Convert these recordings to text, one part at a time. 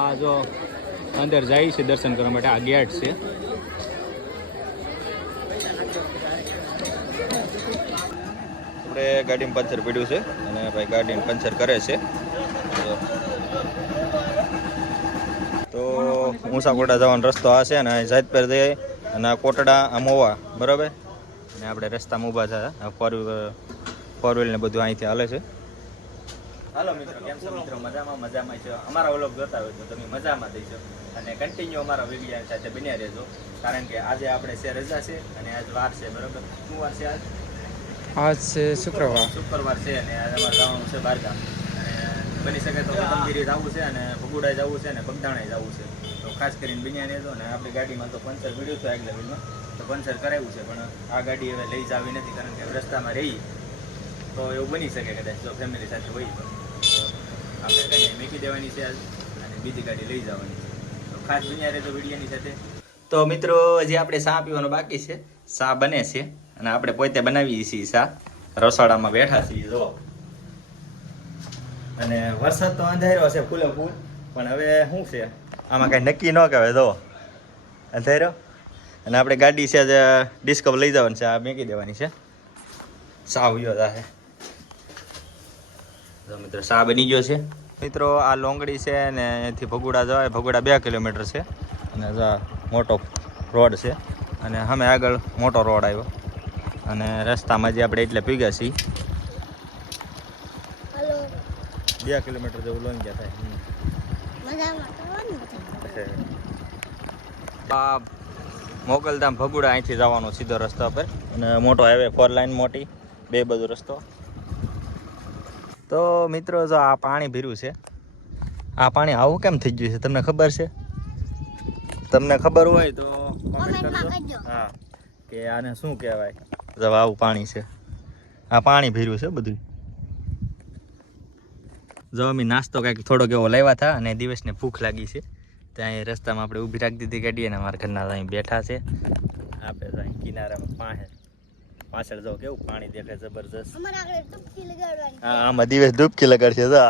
આ જો અંદર જાય છે દર્શન કરવા માટે, આ ગેટ છે. આપણે ગાડીમાં પંચર પડ્યું છે અને ભાઈ ગાડીને પંચર કરે છે. તો ઊંસાકોટા જવાનો રસ્તો આ છે અને જાતપેર જઈ અને કોટડા આમ હોવા બરાબર? અને આપણે રસ્તામાં ઊભા થયા. ફોર ફોર વ્હીલ ને બધું અહીંથી હાલે છે. હાલો મિત્રો કેમ છો મિત્રો? મજામાં મજામાં છો? અમારા વ્લોગ જોતા હોય તો તમે મજામાં દઈશો અને કન્ટિન્યુ અમારા વીડિયો સાથે બન્યા રહેજો. કારણ કે આજે આપણે છે રજા છે અને આજ વાર છે બરોબર? શું વાર છે આજ? આજ છે શુક્રવાર. શુક્રવાર છે અને આજે અમારે જવાનું છે બારગામ. બની શકે તો ગોતમગીરી જવું છે અને ભગુડા જવું છે અને બગદાણે જવું છે. તો ખાસ કરીને બન્યા રહેજો અને આપણી ગાડીમાં તો પંચર વીડિયો તો આગલા વ્હીલમાં તો પંચર કરાવ્યું છે પણ આ ગાડી હવે લઈ જાવી નથી કારણ કે રસ્તામાં રહી. તો એવું બની શકે કદાચ જો ફેમિલી સાથે હોય તો. આપણે ગાડી મેકી દેવાની છે અને બીજી ગાડી લઈ જવાની છે. તો ખાસ બન્યા રહેજો વિડીયોની સાથે. તો મિત્રો, હજી આપણે સા પીવાનો બાકી છે. સા બને છે અને આપણે પોતે બનાવીએ છીએ સા રસોડામાં બેઠા છીએ જો અને વરસાદ તો અંધાર્યો છે ફૂલે ફૂલ, પણ હવે શું છે? આમાં કાંઈ નક્કી ન કહેવાય જો અંધાર્યો? અને આપણે ગાડી છે, જે ડિસ્કવર લઈ જવાની છે, આ મેકી દેવાની છે. સાવ ગયો છે તો મિત્રો સા બની ગયો છે? મિત્રો આ લોંગડી છે ને અહીંથી ભગુડા જવાય. ભગુડા બે કિલોમીટર છે. અને આ મોટો રોડ છે. અને અમે આગળ મોટો રોડ આવ્યો અને રસ્તામાં જે આપણે એટલે પીગ્યા છીએ. બે કિલોમીટર જેવું લોંગ ગયા થાય. મોગલધામ ભગુડા અહીંથી જવાનો સીધો રસ્તા પર. અને મોટો હાઈવે ફોર લાઈન મોટી બે બધો રસ્તો. તો મિત્રો જો આ પાણી ભીરું છે. આ પાણી આવું કેમ થઈ ગયું છે? તમને ખબર છે? તમને ખબર હોય તો. હા કે આને શું કહેવાય? જો આવું પાણી છે. આ પાણી ભીરું છે બધું જો અમે નાસ્તો કંઈક થોડોક એવો લાવ્યા હતા અને દિવસને ભૂખ લાગી છે. ત્યાં રસ્તામાં આપણે ઊભી રાખી દીધી ગાડી અને અમારા ઘરના અહીં બેઠા છે. આપણે તો અહીં કિનારામાં પાસે પાછળ જો કેવું પાણી દેખાય જબરજસ્ત. હા આમાં દિવસ ડૂબકી લગાડશે તો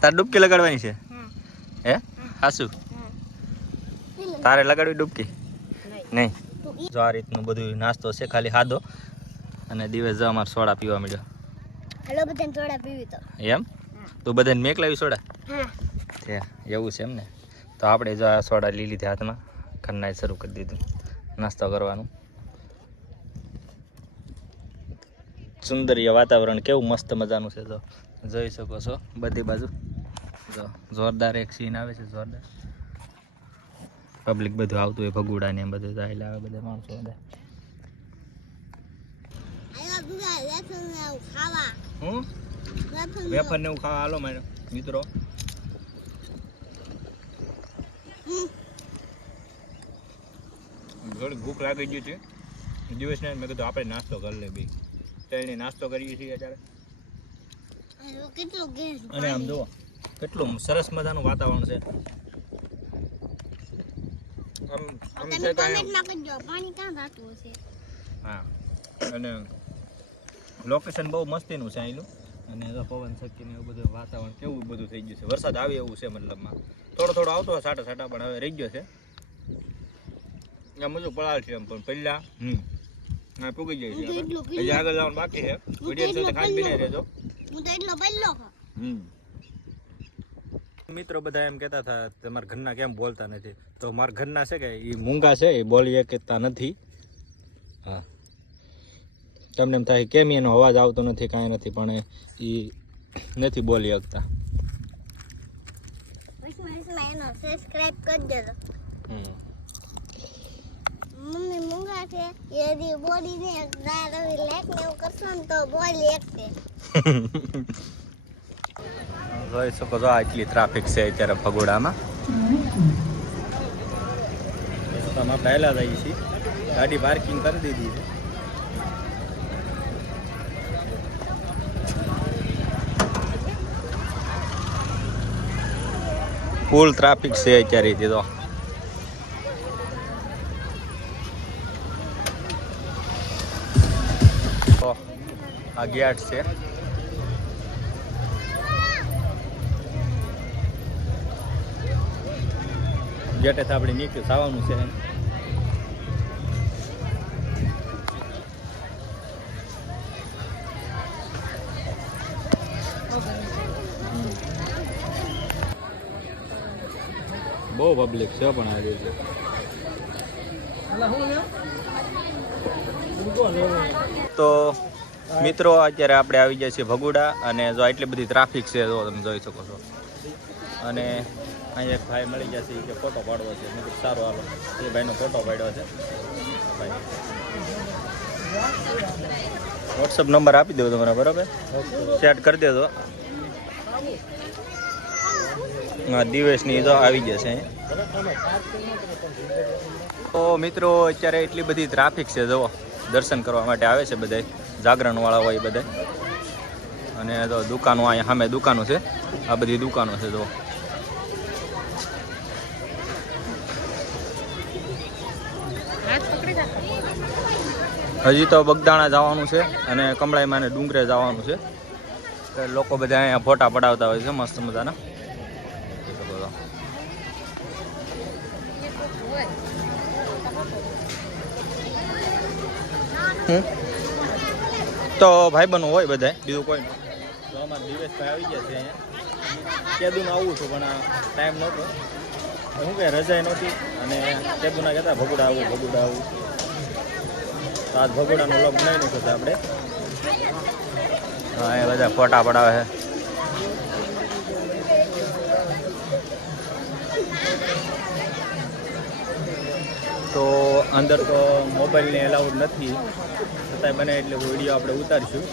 તારે ડૂબકી લગાડવાની છે? હે? હાસુ? તારે લગાડવી ડૂબકી? નહીં. જો આ રીતનું બધું નાસ્તો છે ખાલી ખાધો અને દિવસ જો અમારે સોડા પીવા મળ્યો હેલો બધાને સોડા પીવી તો. એમ? તું બધાને મેક લાવી સોડા? હા. છે એવું છે એમ ને તો આપણે જો આ સોડા લીલી લીધી હાથમાં. ઘરના શરૂ કરી દીધું. નાસ્તો કરવાનું. સુંદરીય વાતાવરણ કેવું મસ્ત મજાનું છે તો જોઈ શકો છો બધી બાજુ. જો, જોરદાર એક સીન આવે છે, જોરદાર. પબ્લિક બધું આવતું હોય ભગુડા ને બધું જાય આવે બધા માણસો બધા. ને હું? ને એવું ખાવા હાલો મારે, મિત્રો. થોડી ભૂખ લાગી ગઈ છે. દિવસને મેં કીધું આપણે નાસ્તો કરી લે બી ત્રણે નાસ્તો કરીએ છીએ અત્યારે. અને આમ જુઓ કેટલું સરસ મજાનું વાતાવરણ છે. આમ આમ છે કે આમ- કોમેન્ટમાં કહેજો પાણી ક્યાં થતું હશે? હા. અને લોકેશન બહુ મસ્તીનું છે અહીંનું. અને જો પવન શક્તિ ને એવું બધું વાતાવરણ કેવું બધું થઈ ગયું છે. વરસાદ આવે એવું છે મતલબમાં. થોડો થોડો આવતો સાટા સાટા પણ હવે રહી ગયો છે. આમ બધું પડાલ છે એમ પણ પહેલા. હમ. પૂગી જાય છે હજી આગળ જવાનું બાકી છે. વીડિયો સાથે ખાઈ પીને રહેજો. હું તો એટલો બલ્લો હમ. મિત્રો બધા એમ કહેતા હતા તમારા ઘરના કેમ બોલતા નથી? તો મારા ઘરના છે કે એ મૂંગા છે એ બોલી શકતા નથી. હા. તમને એમ થાય કેમ એનો અવાજ આવતો નથી કાંઈ નથી પણ એ નથી બોલી શકતા. સબસ્ક્રાઇબ કરી દેજો. હમ. મમ્મી મૂંગા છે, એ હજી બોડી ને દારૂ લેક ને એવું કરશો ને તો બોલી એકશે જોઈ શકો છો આટલી ટ્રાફિક છે અત્યારે ભગોડામાં રસ્તામાં આપણે હેલા જઈએ છીએ ગાડી પાર્કિંગ કરી દીધી છે. ફૂલ ટ્રાફિક છે અત્યારે તો. આ ગેટ છે ગેટેથી આપણે નીકળી થવાનું છે. બહુ પબ્લિક છે પણ આજે તો મિત્રો, અત્યારે આપણે આવી ગયા છીએ ભગુડા અને જો આટલી બધી ટ્રાફિક છે, જો તમે જોઈ શકો છો. અને અહીંયા એક ભાઈ મળી ઈ કે ફોટો પાડવો છે. મેં સારું, હાલો. એ ભાઈનો ફોટો પાડ્યો છે. ભાઈ. વોટ્સઅપ નંબર આપી દેવો તમારા, બરાબર? સેટ કરી દેજો. હા દિવસની તો આવી જશે તો મિત્રો, અત્યારે એટલી બધી ટ્રાફિક છે જુઓ દર્શન કરવા માટે આવે છે બધા જાગરણવાળા હોય બધા. અને તો દુકાનો અહીંયા સામે દુકાનો છે. આ બધી દુકાનો છે તો હજી તો બગદાણા જવાનું છે અને કમળાઈમાં ને ડુંગરે જવાનું છે. લોકો બધા અહીંયા ફોટા પડાવતા હોય છે મસ્ત મજાના. હમ? તો ભાઈ બનો હોય બધા બીજું કોઈ તો અમારા દિવસભાઈ આવી ગયા છે અહીંયા. કેદું આવું છું પણ ટાઈમ નહોતો. શું કે રજાઈ નહોતી અને કેદુના કહેતા ભગુડા આવું ભગુડા આવું. તો આજ ભગુડાનો લોક બનાવી નાખ્યો છે આપણે. હા એ બધા ફોટા પડાવે છે. તો અંદર તો મોબાઈલને એલાઉડ નથી. છતાંય બને એટલે વીડિયો આપણે ઉતારીશું.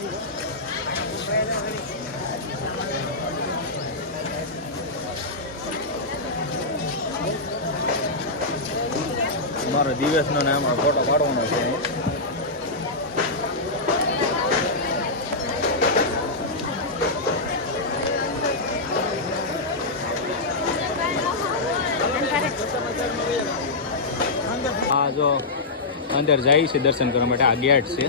મારો દિવસનો ને આમાં ફોટો પાડવાનો છે. જો અંદર જાય છે દર્શન કરવા માટે આ ગેટ છે.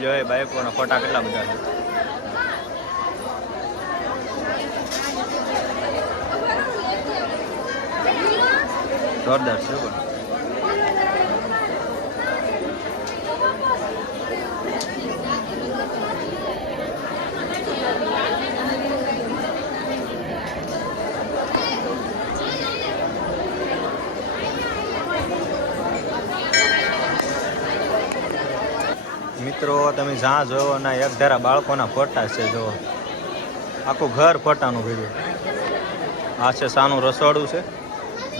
જો એ બાઈકોના ફોટા કેટલા બધા છે? જોરદાર છે પણ મિત્રો તમે જ્યાં જોવો, ના, એક ધારા બાળકોના ફોટા છે, જોવો. આખું ઘર ફોટાનું ભીડ્યું આ છે સાનું રસોડું છે.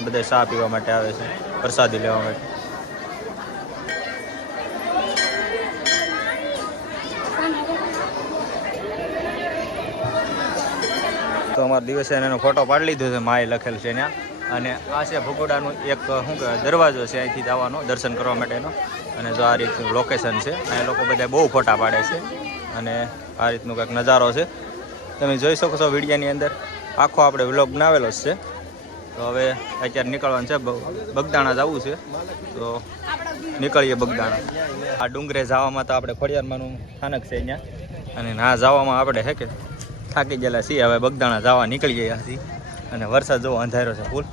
બધા ચા પીવા માટે આવે છે, પ્રસાદી લેવા માટે. તો અમારા દિવસે એનો ફોટો પાડી લીધો છે, માએ લખેલ છે ત્યાં. અને આ છે ભગોડાનું એક, શું કહેવાય, દરવાજો છે અહીંથી જવાનો દર્શન કરવા માટેનો. અને જો આ રીતનું લોકેશન છે અહીંયા લોકો બધા બહુ ફોટા પાડે છે અને આ રીતનું કંઈક નજારો છે. તમે જોઈ શકો છો વિડીયાની અંદર, આખો આપણે વ્લોગ બનાવેલો જ છે. તો હવે અત્યારે નીકળવાનું છે બગદાણા જવું છે. તો નીકળીએ બગદાણા. આ ડુંગરે જવામાં તો આપણે ખોડિયારમાંનું સ્થાનક છે અહીંયા. અને ના, જવામાં આપણે હે કે થાકી ગયેલા છીએ. હવે બગદાણા જવા નીકળી ગયા છીએ અને વરસાદ જોવો અંધારો છે, ફૂલ.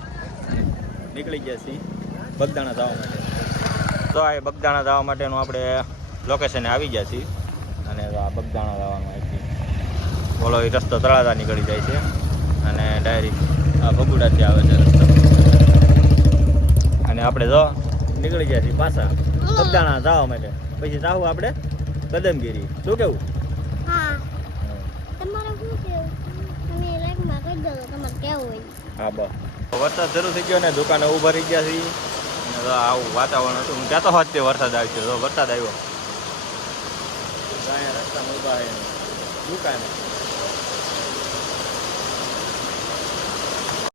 નીકળી ગયા છીએ બગદાણા જવા માટે. તો આ બગદાણા જવા માટેનું આપણે લોકેશને આવી ગયા છીએ. અને આ બગદાણા જવાનું અહીંથી. બોલો એ રસ્તો તળાજા નીકળી જાય છે. અને ડાયરેક્ટ આ ભગુડાથી આવે છે રસ્તો. અને આપણે જો નીકળી ગયા છીએ પાછા બગદાણા જવા માટે. પછી જાવું આપણે કદમગીરી શું કેવું? હા બસ. વરસાદ શરૂ થઈ ગયો ને દુકાને ઊભા રહી ગયા છીએ. આવું વાતાવરણ હતું. હું કહેતો હોત તે વરસાદ આવી ગયો વરસાદ આવ્યો. રસ્તા રસ્તામાં છે દુકાને